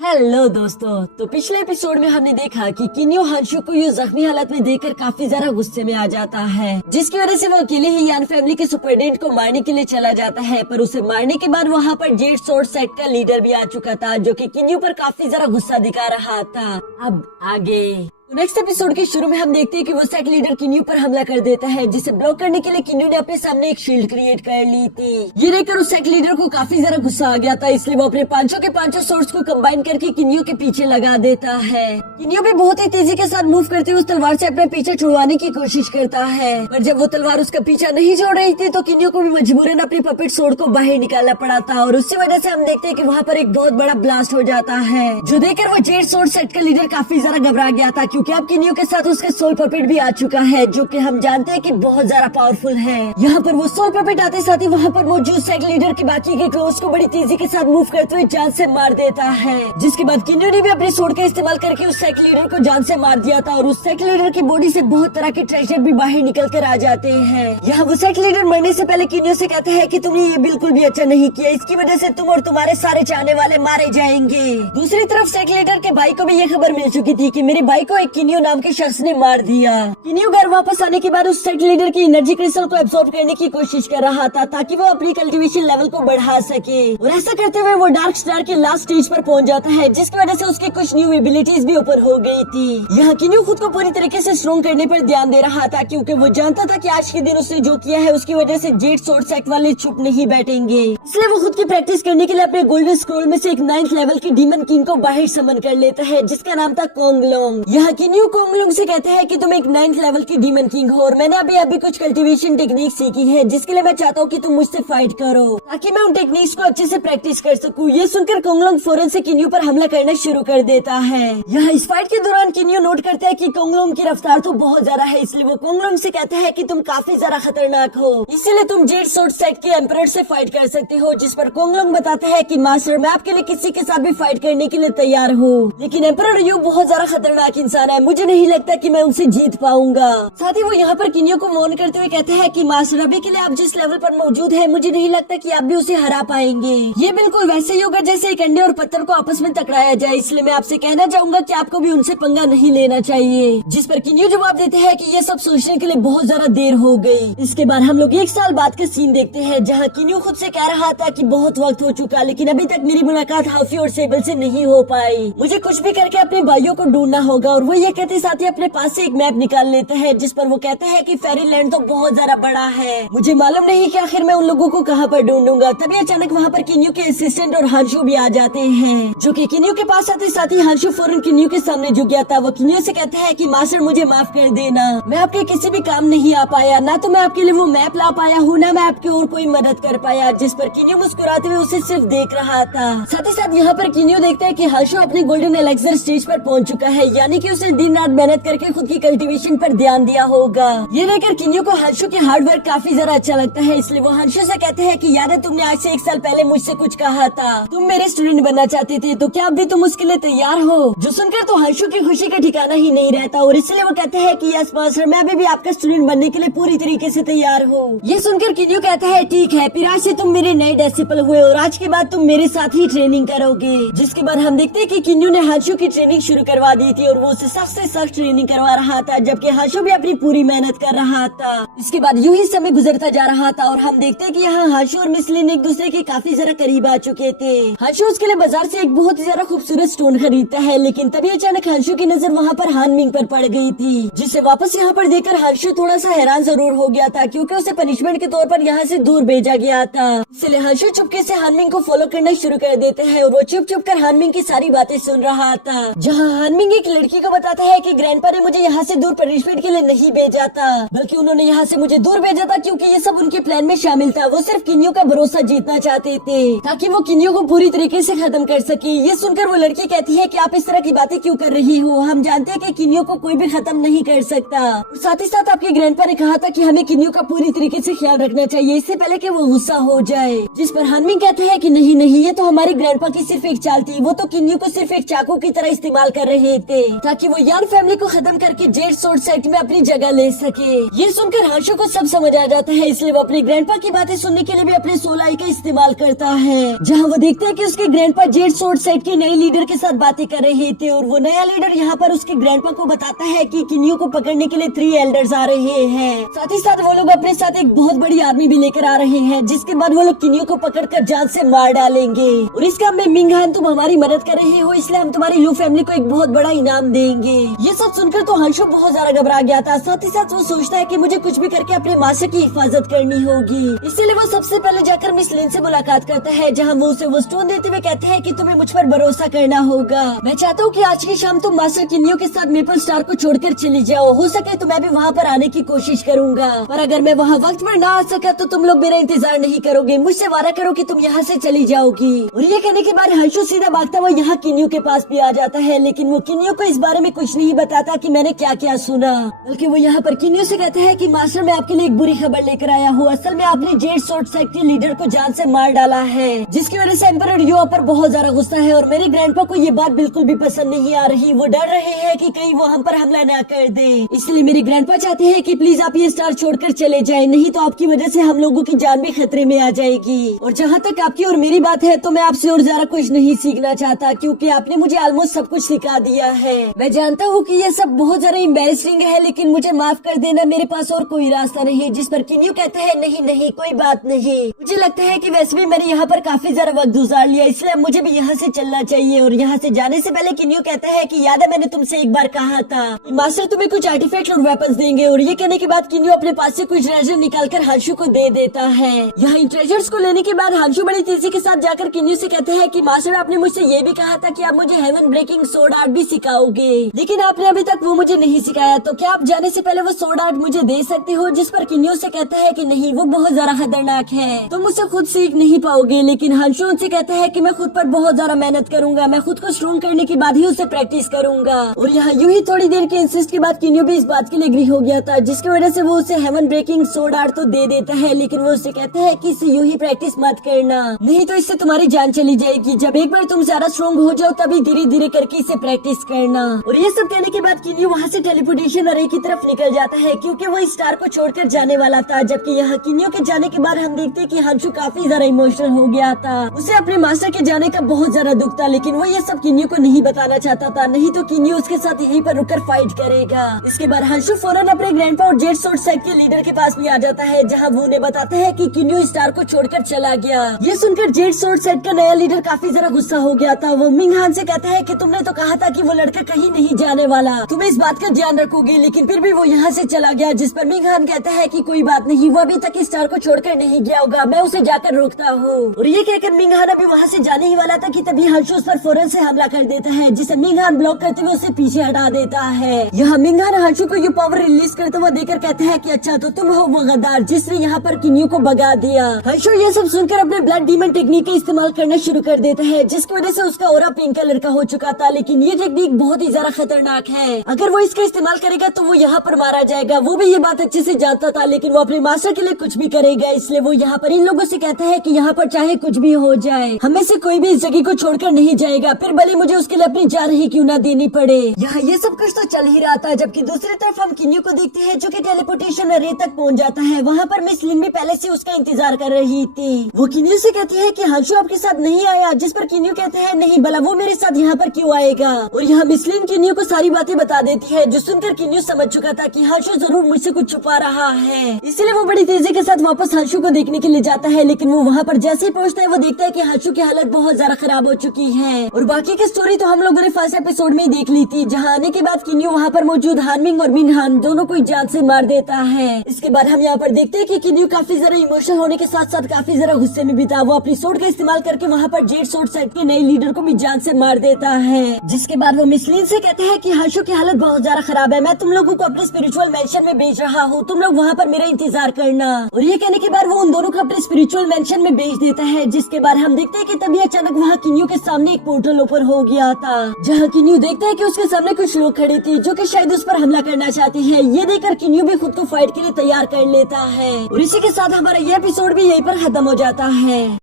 Hello दोस्तों। तो पिछले एपिसोड में हमने देखा कि किन्यो हांशु को यूं जख्मी हालत में देखकर काफी ज्यादा गुस्से में आ जाता है, जिसकी वजह से वो अकेले ही यान फैमिली के सुपरिटेंडेंट को मारने के लिए चला जाता है। पर उसे मारने के बाद वहाँ पर जेड सोर्ड सेट का लीडर भी आ चुका था, जो कि किन्यो पर काफी ज्यादा गुस्सा दिखा रहा था। अब आगे नेक्स्ट एपिसोड के शुरू में हम देखते हैं कि वो सेट लीडर किन्यू पर हमला कर देता है, जिसे ब्लॉक करने के लिए किन्यू ने अपने सामने एक शील्ड क्रिएट कर ली थी। ये देखकर उस सेट लीडर को काफी ज्यादा गुस्सा आ गया था, इसलिए वो अपने पांचों के पांचों सोर्ड्स को कंबाइन करके किन्यू के पीछे लगा देता है। किन्यू भी बहुत ही तेजी के साथ मूव करते हुए उस तलवार से अपना पीछा छुड़वाने की कोशिश करता है, पर जब वो तलवार उसका पीछा नहीं छोड़ रही थी तो किन्यू को भी मजबूरन अपनी पपेट सोर्ड को बाहर निकालना पड़ा था, और उसकी वजह से हम देखते हैं कि वहाँ पर एक बहुत बड़ा ब्लास्ट हो जाता है, जो देखकर वो जेड सोर्ड सेट का लीडर काफी ज्यादा घबरा गया था, क्योंकि अब किन्यू के साथ उसके सोल पपेट भी आ चुका है, जो कि हम जानते हैं कि बहुत ज्यादा पावरफुल है। यहाँ पर वो सोल पपेट आते साथ ही वहाँ पर मौजूद सेट लीडर के बाकी के क्लोज को बड़ी तेजी के साथ मूव करते हुए जान से मार देता है, जिसके बाद किन्यू ने भी अपने सोर्ड का इस्तेमाल करके उस सेट लीडर को जान से मार दिया था, और उस सेट लीडर की बॉडी से बहुत तरह के ट्रेजर भी बाहर निकल कर आ जाते हैं। यहाँ वो सेट लीडर मरने से पहले किन्यू से कहता है कि तुमने ये बिल्कुल भी अच्छा नहीं किया, इसकी वजह से तुम और तुम्हारे सारे चाहने वाले मारे जाएंगे। दूसरी तरफ सेट लीडर के भाई को भी ये खबर मिल चुकी थी कि मेरे भाई को एक किन्यू नाम के शख्स ने मार दिया। किन्यू घर वापस आने के बाद उस सेट लीडर की एनर्जी क्रिस्टल को एब्सॉर्ब करने की कोशिश कर रहा था, ताकि वो अपनी कल्टीवेशन लेवल को बढ़ा सके, और ऐसा करते हुए वो डार्क स्टार के लास्ट स्टेज पर पहुंच जाता है, जिसकी वजह से उसकी कुछ न्यू एबिलिटीज भी ऊपर हो गई थी। यहाँ किन्यू खुद को पूरी तरीके से स्ट्रॉन्ग करने पर ध्यान दे रहा था, क्योंकि वो जानता था कि आज के दिन उसने जो किया है उसकी वजह से जेड सोर्ड सेट वाले चुप नहीं बैठेंगे, इसलिए वो खुद की प्रैक्टिस करने के लिए अपने गोल्डन स्क्रोल में से एक 9th लेवल की डीमन किंग को बाहर समन कर लेता है, जिसका नाम था कोंगलोंग। यहाँ किन्यू कोंगलोंग से कहते हैं कि तुम एक 9th लेवल की डीमन किंग हो, और मैंने अभी कुछ कल्टीवेशन टेक्निक सीखी है, जिसके लिए मैं चाहता हूँ कि तुम मुझसे फाइट करो, ताकि मैं उन टेक्निक्स को अच्छे से प्रैक्टिस कर सकूँ। ये सुनकर कोंगलोंग फौरन से किन्यू पर हमला करना शुरू कर देता है। यहाँ इस फाइट के दौरान किन्यू नोट करता है कि कोंगलोंग की रफ्तार तो बहुत ज्यादा है, इसलिए वो कोंगलोंग से कहता है कि तुम काफी ज्यादा खतरनाक हो, इसीलिए तुम जेड सोर्ड सेट के एम्परर से फाइट कर सकते हो। जिस पर कोंगलोंग बताता है कि मास्टर, मैं आपके लिए किसी के साथ भी फाइट करने के लिए तैयार हूँ, लेकिन एम्परर यू बहुत ज्यादा खतरनाक इंसान है, मुझे नहीं लगता कि मैं उनसे जीत पाऊंगा। साथ ही वो यहाँ पर किन्यू को मौन करते हुए कहते हैं कि मास्टर, अभी के लिए आप जिस लेवल पर मौजूद है, मुझे नहीं लगता कि आप भी उसे हरा पाएंगे। ये बिल्कुल वैसे ही होगा जैसे एक अंडे और पत्थर को आपस में टकराया जाए, इसलिए मैं आपसे कहना चाहूंगा कि आपको भी उनसे पंगा नहीं लेना चाहिए। जिस पर किन्यू जवाब देते हैं कि ये सब सोचने के लिए बहुत ज्यादा देर हो गई। इसके बाद हम लोग 1 साल बाद का सीन देखते हैं, जहाँ किन्यू खुद से कह रहा था कि बहुत वक्त हो चुका, लेकिन अभी तक मेरी मुलाकात हाफी और सेबल से नहीं हो पाई, मुझे कुछ भी करके अपने भाइयों को ढूंढना होगा। और वो ये कहते साथ ही अपने पास से एक मैप निकाल लेता है, जिस पर वो कहता है कि फेरीलैंड तो बहुत ज्यादा बड़ा है, मुझे मालूम नहीं कि आखिर मैं उन लोगों को कहाँ पर ढूंढूंगा। तभी अचानक वहाँ पर किन्यू के असिस्टेंट और हांशु भी आ जाते हैं, जो कि किन्यू के पास आते साथ ही हांशु फौरन किन्यू के सामने झुक गया था। वो किन्यू से कहता है कि मास्टर, मुझे माफ कर देना, मैं आपके किसी भी काम नहीं आ पाया, ना तो मैं आपके लिए वो मैप ला पाया हूँ, ना मैं आपकी और कोई मदद कर पाया। जिस पर किन्यू मुस्कुराते हुए उसे सिर्फ देख रहा था। साथ ही साथ यहाँ पर किन्यू देखता है कि हांशु अपने गोल्डन एलेक्सर स्टेज पर पहुँच चुका है, यानी कि उसने दिन रात मेहनत करके खुद की कल्टीवेशन पर ध्यान दिया होगा। ये देखकर किन्यू को हांशु की हार्ड वर्क काफी ज्यादा अच्छा लगता है, इसलिए वो हांशु से कहते हैं कि याद है तुमने आज से 1 साल पहले मुझसे कुछ कहा था, तुम मेरे स्टूडेंट बनना चाहते थे, तो क्या अब भी तुम उसके लिए तैयार हो? जो सुनकर तो हांशु की खुशी का ठिकाना ही नहीं रहता, और इसलिए वो कहते हैं कि यस मास्टर, मैं अभी भी आपका स्टूडेंट बनने के लिए पूरी तरीके से तैयार हूँ। ये सुनकर किन्यू कहता है ठीक है, फिर आज से तुम मेरे नए डिसिपल हुए, और आज के बाद तुम मेरे साथ ही ट्रेनिंग करोगे। जिसके बाद हम देखते हैं कि किन्यू ने हांशु की ट्रेनिंग शुरू करवा दी थी, और वो उसे सख्त से सख्त ट्रेनिंग करवा रहा था, जबकि हांशु भी अपनी पूरी मेहनत कर रहा था। इसके बाद यूं ही समय गुजरता जा रहा था, और हम देखते हैं कि यहाँ हांशु और मिसलिन एक दूसरे के काफी ज्यादा करीब आ चुके थे। हांशु उसके लिए बाजार से एक बहुत ही ज्यादा खूबसूरत स्टोन खरीदता है, लेकिन तभी अचानक हांशु की नजर वहाँ पर हान मिंग पर पड़ गई थी, जिसे वापस यहाँ पर देखकर हांशु थोड़ा सा हैरान जरूर हो गया था, क्योंकि उसे पनिशमेंट के तौर पर यहाँ से दूर भेजा गया था। इसलिए हांशु चुपके से हान मिंग को फॉलो करना शुरू कर देते हैं, और वो चुप चुप कर हान मिंग की सारी बातें सुन रहा था। जहाँ हान मिंग एक लड़की को बताता है कि ग्रैंडपा ने मुझे यहाँ से दूर पनिशमेंट के लिए नहीं भेजा था, बल्कि उन्होंने यहाँ से मुझे दूर भेजा था क्योंकि ये सब उनके प्लान में शामिल था। वो सिर्फ किन्यू का भरोसा जीतना चाहते थे, ताकि वो किन्यू को पूरी तरीके से खत्म कर सके। ये सुनकर वो लड़की कहती है कि आप इस तरह की बातें क्यों कर रही हो, हम जानते हैं कि किन्यू को कोई भी खत्म नहीं कर सकता। और साथ ही साथ आपके ग्रैंडपा ने कहा था कि हमें किन्यू का पूरी तरीके से ख्याल रखना चाहिए, इससे पहले कि वो गुस्सा हो जाए। जिस पर हानमिंग कहते हैं कि नहीं नहीं, ये तो हमारे ग्रैंडपा की सिर्फ एक चाल थी, वो तो किन्यू को सिर्फ एक चाकू की तरह इस्तेमाल कर रहे थे, ताकि ताकि वो यान फैमिली को खत्म करके जेड सोर्ड सेट में अपनी जगह ले सके। ये सुनकर हर्षो को सब समझ आ जाता है, इसलिए वो अपने ग्रैंडपा की बातें सुनने के लिए भी अपने सोल आई का इस्तेमाल करता है, जहाँ वो देखते हैं कि उसके ग्रैंडपा जेड सोर्ड सेट के नए लीडर के साथ बातें कर रहे थे और वो नया लीडर यहाँ पर उसके ग्रैंडपा को बताता है कि किन्यू को पकड़ने के लिए 3 एल्डर्स आ रहे हैं। साथ ही साथ वो लोग अपने साथ एक बहुत बड़ी आर्मी भी लेकर आ रहे हैं, जिसके बाद वो लोग किन्यू को पकड़कर जान से मार डालेंगे। और इस काम में मिंग हान तुम हमारी मदद कर रहे हो, इसलिए हम तुम्हारी लू फैमिली को एक बहुत बड़ा इनाम देंगे। ये सब सुनकर तो हर्षो बहुत ज्यादा घबरा गया था। साथ ही साथ वो सोचता है कि मुझे कुछ भी करके अपने मास्टर की हिफाजत करनी होगी, इसीलिए वो सबसे पहले जाकर मिस लिन से मुलाकात करता है, जहाँ वो उसे वो स्टोन देते हुए कहते हैं कि तुम्हें मुझ पर भरोसा करना होगा। मैं चाहता हूँ कि आज की शाम तुम मास्टर किन्यू के साथ मेपल स्टार को छोड़कर चली जाओ, हो सके तो मैं भी वहाँ पर आने की कोशिश करूँगा, पर अगर मैं वहाँ वक्त पर ना आ सका तो तुम लोग मेरा इंतजार नहीं करोगे, मुझसे वादा करो कि तुम यहाँ से चली जाओगी। और ये कहने के बाद हर्षो सीधा भागता हुआ यहाँ किन्यू के पास भी आ जाता है, लेकिन वो किन्यू को इस बारे में कुछ नहीं बताता कि मैंने क्या क्या सुना, बल्कि वो यहाँ पर किन्यू से कहता है कि मास्टर मैं आपके लिए एक बुरी खबर लेकर आया हूँ। असल में आपने जेड सोर्ड सेट के लीडर को जान से मार डाला है, जिसकी वजह से एम्परर युआ पर बहुत ज्यादा गुस्सा है और मेरे ग्रैंडपा को ये बात बिल्कुल भी पसंद नहीं आ रही। वो डर रहे हैं कि कहीं वो हम पर हमला न कर दे, इसलिए मेरे ग्रैंडपा चाहते हैं कि प्लीज आप ये स्टार छोड़कर चले जाएं, नहीं तो आपकी वजह से हम लोगों की जान भी खतरे में आ जाएगी। और जहाँ तक आपकी और मेरी बात है तो मैं आपसे और ज्यादा कुछ नहीं सीखना चाहता, क्योंकि आपने मुझे ऑलमोस्ट सब कुछ सिखा दिया है। मैं जानता हूँ कि ये सब बहुत ज्यादा एम्बैरेसिंग है, लेकिन मुझे माफ कर देना, मेरे पास और कोई रास्ता नहीं। जिस पर किन्यू कहते हैं नहीं नहीं कोई बात नहीं, मुझे लगता है कि वैसे भी मैंने यहाँ पर काफी ज्यादा वक्त गुजार लिया, इसलिए अब मुझे भी यहाँ से चलना चाहिए। और यहाँ से जाने से पहले किन्यू कहता है कि याद है मैंने तुमसे एक बार कहा था कि मास्टर तुम्हें कुछ आर्टिफैक्ट और वेपन्स देंगे। और ये कहने के बाद किन्यू अपने पास से कुछ ट्रेजर निकालकर हर्षु को दे देता है। यहाँ इन ट्रेजर्स को लेने के बाद हर्षु बड़ी तेजी के साथ जाकर किन्यू से कहते हैं कि मास्टर आपने मुझसे ये भी कहा था कि आप मुझे हेवन ब्रेकिंग सोर्ड आर्ट भी सिखाओगे, लेकिन आपने अभी तक वो मुझे नहीं सिखाया, तो क्या आप जाने से पहले वो सोर्ड आर्ट मुझे दे सकते हो? जिस पर किन्यू से कहता है कि नहीं वो बहुत ज्यादा खतरनाक है, तुम मुझसे खुद सीख नहीं पाओगे। लेकिन हर्षु उनसे कहता है कि मैं खुद पर बहुत ज्यादा मेहनत करूंगा, मैं खुद को स्ट्रॉन्ग करने के बाद ही उसे प्रैक्टिस करूंगा। और यहाँ यूं ही थोड़ी देर के इंसिस्ट के बाद किन्यू भी इस बात के लिए एग्री हो गया था, जिसकी वजह से वो उसे हेवन ब्रेकिंग सोर्ड आर्ट तो दे देता है, लेकिन वो उसे कहता है कि इसे यूं ही प्रैक्टिस मत करना, नहीं तो इससे तुम्हारी जान चली जाएगी। जब एक बार तुम ज्यादा स्ट्रॉन्ग हो जाओ तभी धीरे धीरे करके इसे प्रैक्टिस करना। और ये सब कहने के बाद किन्यू वहाँ से टेलीपोर्टेशन अरे की तरफ निकल जाता है, क्योंकि वो इस स्टार को छोड़कर जाने वाला था। जबकि यहाँ किन्यू के जाने के बाद हम देखते हैं कि हर्षु काफी ज्यादा इमोशनल हो गया था, उसे अपने मास्टर के जाने का बहुत ज्यादा दुख था, लेकिन वो ये सब किन्यू को नहीं बताना चाहता था, नहीं तो किन्यू उसके साथ यहीं पर रुककर फाइट करेगा। इसके बाद हर्षु फौरन अपने ग्रैंडपा और जेड सोर्ड सेट के लीडर के पास भी आ जाता है, जहाँ वो उन्हें बताता है कि किन्यू स्टार को छोड़कर चला गया। ये सुनकर जेड सोर्ड सेट का नया लीडर काफी ज्यादा गुस्सा हो गया था। वो मिंग हान से कहता है कि तुमने तो कहा था कि वो लड़का कहीं नहीं जाने वाला, तुम्हें इस बात का ध्यान रखोगे, लेकिन फिर भी वो यहाँ से चला गया। जिस पर मिंग हान कहता है कि कोई बात नहीं, वो अभी तक इस स्टार को छोड़कर नहीं गया होगा, मैं उसे जाकर रोकता हूँ। और ये कहकर मिंग हान अभी वहाँ से जाने ही वाला था कि तभी हर्षु उस पर फौरन से हमला कर देता है, जिसे मिंग हान ब्लॉक करते हुए उसे पीछे हटा देता है। यहाँ मिंग हान हर्षु को ये पावर रिलीज करते हुए देकर कहते हैं कि अच्छा तो तुम हो वो गद्दार जिसने यहाँ पर किन्यू को भगा दिया। हर्षु ये सब सुनकर अपने ब्लड डीमन टेक्निक का इस्तेमाल करना शुरू कर देता है, जिसकी वजह से उसका ऑरा पिंक कलर का हो चुका था। लेकिन ये टेक्निक बहुत ही ज्यादा खतरनाक है, अगर वो इसका इस्तेमाल करेगा तो वो यहाँ पर मारा जाएगा। वो भी ये बात अच्छे से जानता था, लेकिन वो अपने मास्टर के लिए कुछ भी करेगा, इसलिए वो यहाँ पर इन लोगों से कहता है कि यहाँ पर चाहे कुछ भी हो जाए, हमें से कोई भी इस जगह को छोड़कर नहीं जाएगा, फिर भले मुझे उसके लिए अपनी जान ही क्यों ना देनी पड़े। यहाँ ये सब कुछ तो चल ही रहा था, जबकि दूसरी तरफ हम किन्यू को देखते हैं जो कि टेलीपोर्टेशन अरे तक पहुँच जाता है। वहाँ पर मिस लिन भी पहले से उसका इंतजार कर रही थी। वो किन्यू से कहती है कि हर्षु आपके साथ नहीं आया, जिस पर किन्यू कहते हैं नहीं भला वो मेरे साथ यहाँ पर क्यों आएगा। और यहाँ मिस लिन किन्यू को सारी बातें बता देती है, जो सुनकर किन्यू समझ चुका था कि हर्षु जरूर मुझसे कुछ छुपा रहा है, इसलिए वो बड़ी तेजी के साथ वापस हर्षु को देखने के लिए जाता है। लेकिन वो वहाँ पर जैसे ही पहुँचता है वो देखता है कि हर्षु की हालत बहुत ज्यादा खराब हो चुकी है। और बाकी की स्टोरी तो हम लोगों ने फर्स्ट एपिसोड में ही देख ली थी, जहाँ आने के बाद किन्यू वहाँ पर मौजूद हानमिंग और मिंग हान दोनों को जान से मार देता है। इसके बाद हम यहाँ पर देखते हैं कि किन्यू काफी ज्यादा इमोशनल होने के साथ साथ काफी ज्यादा गुस्से में भी था। वो अपनी सोर्ड का इस्तेमाल करके वहाँ पर जेड सोर्ड सेट के नए लीडर को भी जान से मार देता है। जिसके बाद वो मिस लिन से कहते हैं कि हर्षु की हालत बहुत ज्यादा खराब है, मैं तुम लोगों को अपने स्पिरिचुअल मेंशन में भेज रहा हूँ, तुम लोग वहाँ पर मेरा इंतजार करना। और ये कहने के बाद वो उन दोनों को अपने स्पिरिचुअल मेंशन में भेज देता है। जिसके बाद हम देखते हैं कि तभी अचानक वहाँ किन्यू के सामने एक पोर्टल ओपन हो गया था, जहाँ किन्यू देखता है कि उसके सामने कुछ लोग खड़े थे जो कि शायद उस पर हमला करना चाहते हैं। ये देखकर किन्यू भी खुद को फाइट के लिए तैयार कर लेता है। और इसी के साथ हमारा ये एपिसोड भी यहीं पर खत्म हो जाता है।